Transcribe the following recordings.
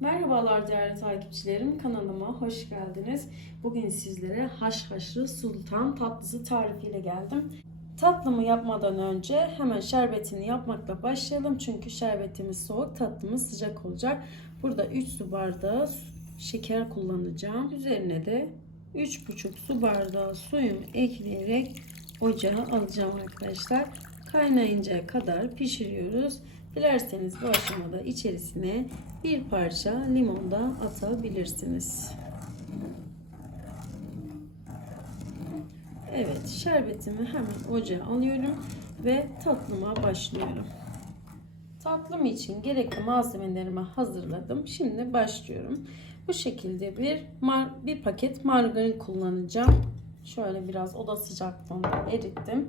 Merhabalar değerli takipçilerim. Kanalıma hoş geldiniz. Bugün sizlere haşhaşlı sultan tatlısı tarifiyle geldim. Tatlımı yapmadan önce hemen şerbetini yapmakla başlayalım. Çünkü şerbetimiz soğuk, tatlımız sıcak olacak. Burada 3 su bardağı şeker kullanacağım. Üzerine de 3,5 su bardağı suyumu ekleyerek ocağa alacağım arkadaşlar. Kaynayıncaya kadar pişiriyoruz. Dilerseniz bu aşamada içerisine bir parça limon da atabilirsiniz. Evet, şerbetimi hemen ocağa alıyorum ve tatlıma başlıyorum. Tatlım için gerekli malzemelerimi hazırladım. Şimdi başlıyorum. Bu şekilde bir mar bir paket margarin kullanacağım. Şöyle biraz oda sıcaklığında erittim.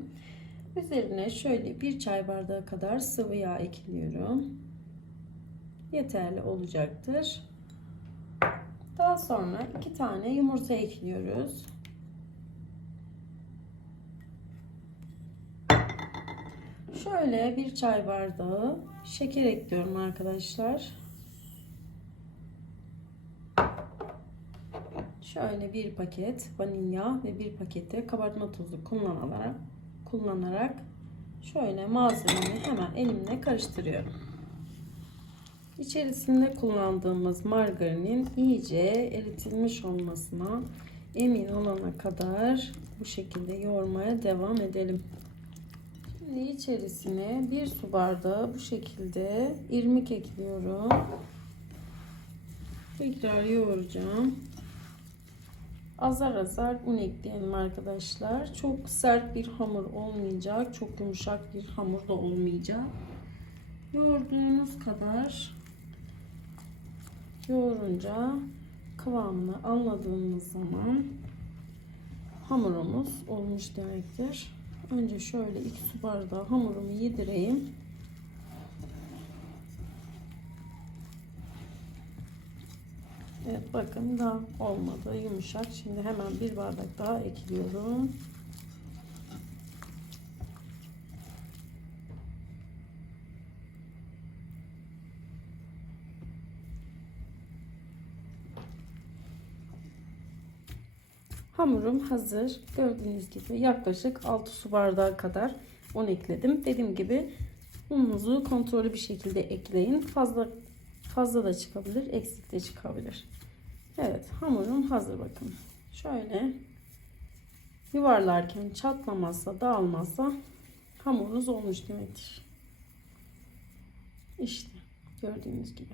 Üzerine şöyle bir çay bardağı kadar sıvı yağ ekliyorum. Yeterli olacaktır. Daha sonra iki tane yumurta ekliyoruz. Şöyle bir çay bardağı şeker ekliyorum arkadaşlar. Şöyle bir paket vanilya ve bir pakette kabartma tozu kullanarak kullanarak şöyle malzemeyi hemen elimle karıştırıyorum. İçerisinde kullandığımız margarinin iyice eritilmiş olmasına emin olana kadar bu şekilde yoğurmaya devam edelim. Şimdi içerisine bir su bardağı bu şekilde irmik ekliyorum. Tekrar yoğuracağım. Azar azar un ekleyelim arkadaşlar. Çok sert bir hamur olmayacak. Çok yumuşak bir hamur da olmayacak. Yoğurduğunuz kadar yoğurunca kıvamını anladığımız zaman hamurumuz olmuş demektir. Önce şöyle iki su bardağı hamurumu yedireyim. Evet bakın daha olmadı yumuşak. Şimdi hemen bir bardak daha ekliyorum. Hamurum hazır. Gördüğünüz gibi yaklaşık 6 su bardağı kadar un ekledim. Dediğim gibi ununuzu kontrollü bir şekilde ekleyin. Fazla fazla da çıkabilir, eksik de çıkabilir. Evet, hamurum hazır bakın. Şöyle yuvarlarken çatlamazsa, dağılmazsa hamurunuz olmuş demektir. İşte gördüğünüz gibi.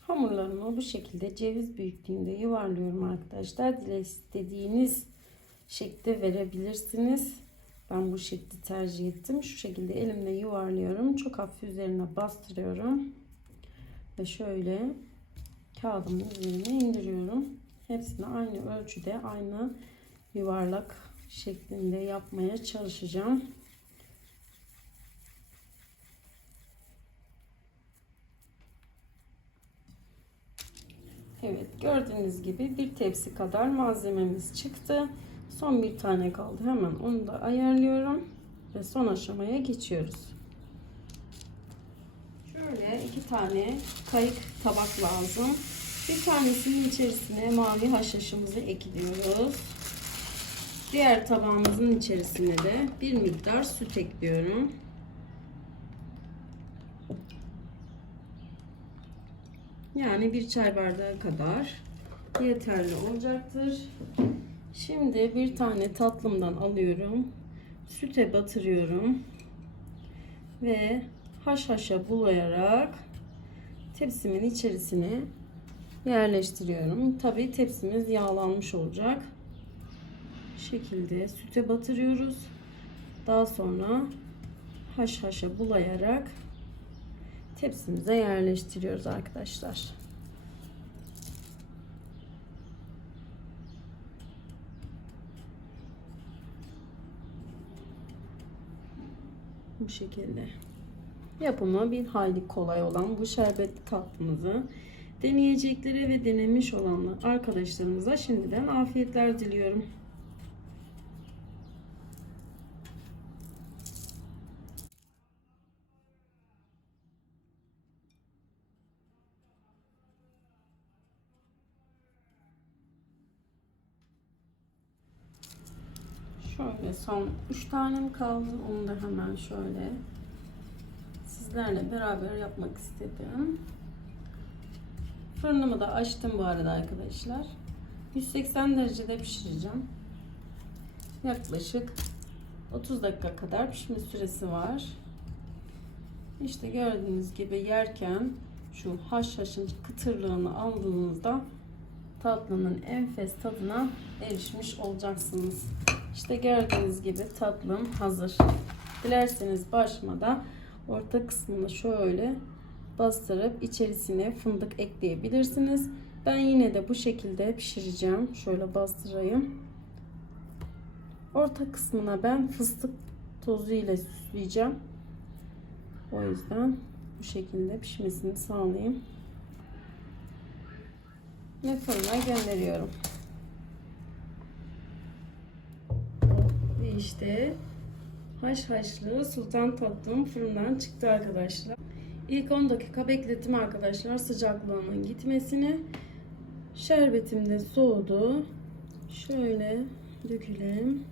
Hamurlarımı bu şekilde ceviz büyüklüğünde yuvarlıyorum arkadaşlar. Dile istediğiniz şekilde verebilirsiniz. Ben bu şekli tercih ettim. Şu şekilde elimle yuvarlıyorum. Çok hafif üzerine bastırıyorum. Ve şöyle kağıdımın üzerine indiriyorum. Hepsini aynı ölçüde, aynı yuvarlak şeklinde yapmaya çalışacağım. Evet gördüğünüz gibi bir tepsi kadar malzememiz çıktı. Son bir tane kaldı. Hemen onu da ayarlıyorum. Ve son aşamaya geçiyoruz. Şöyle iki tane kayık tabak lazım. Bir tanesinin içerisine mavi haşhaşımızı ekliyoruz. Diğer tabağımızın içerisine de bir miktar süt ekliyorum. Yani bir çay bardağı kadar yeterli olacaktır. Şimdi bir tane tatlımdan alıyorum. Süte batırıyorum. Ve haşhaşa bulayarak tepsimin içerisine yerleştiriyorum. Tabi tepsimiz yağlanmış olacak. Bu şekilde süte batırıyoruz. Daha sonra haşhaşa bulayarak tepsimize yerleştiriyoruz arkadaşlar. Bu şekilde. Yapımı bir hayli kolay olan bu şerbetli tatlımızı deneyeceklere ve denemiş olan arkadaşlarımıza şimdiden afiyetler diliyorum. Şöyle son 3 tane mi kaldı? Onu da hemen şöyle sizlerle beraber yapmak istedim. Fırınımı da açtım bu arada arkadaşlar. 180 derecede pişireceğim. Yaklaşık 30 dakika kadar pişme süresi var. İşte gördüğünüz gibi yerken şu haşhaşın kıtırlığını aldığınızda tatlının enfes tadına erişmiş olacaksınız. İşte gördüğünüz gibi tatlım hazır. Dilerseniz başmada orta kısmını şöyle bastırıp içerisine fındık ekleyebilirsiniz. Ben yine de bu şekilde pişireceğim. Şöyle bastırayım. Orta kısmına ben fıstık tozu ile süsleyeceğim. O yüzden bu şekilde pişmesini sağlayayım. Ve fırına gönderiyorum. İşte haşhaşlı sultan tatlım fırından çıktı arkadaşlar. İlk 10 dakika beklettim arkadaşlar sıcaklığının gitmesini. Şerbetim de soğudu. Şöyle dökelim.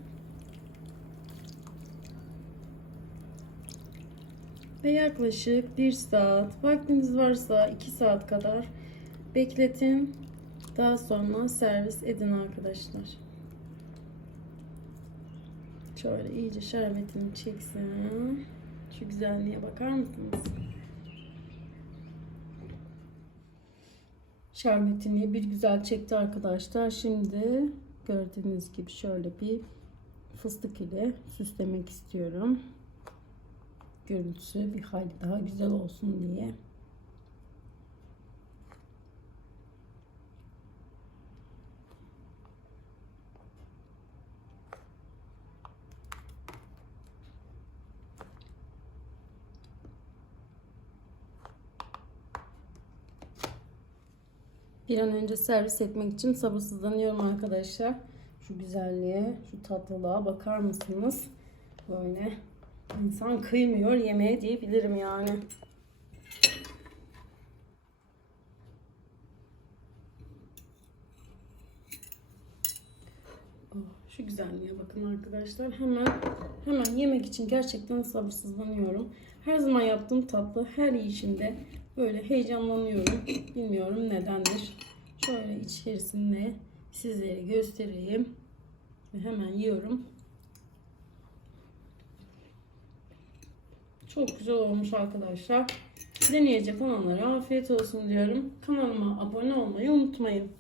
Ve yaklaşık 1 saat, vaktiniz varsa 2 saat kadar bekletin. Daha sonra servis edin arkadaşlar. Şöyle iyice şerbetini çeksin. Şu güzelliğe bakar mısınız? Şerbetini bir güzel çekti arkadaşlar. Şimdi gördüğünüz gibi şöyle bir fıstık ile süslemek istiyorum. Görüntüsü bir hayli daha güzel olsun diye. Bir an önce servis etmek için sabırsızlanıyorum arkadaşlar. Şu güzelliğe, şu tatlılığa bakar mısınız? Böyle insan kıymıyor yemeğe diyebilirim yani. Oh, şu güzelliğe bakın arkadaşlar. Hemen hemen yemek için gerçekten sabırsızlanıyorum. Her zaman yaptığım tatlı her yiyişimde böyle heyecanlanıyorum. Bilmiyorum nedendir. Şöyle içerisinde sizlere göstereyim. Ve hemen yiyorum. Çok güzel olmuş arkadaşlar. Deneyecek olanlara afiyet olsun diyorum. Kanalıma abone olmayı unutmayın.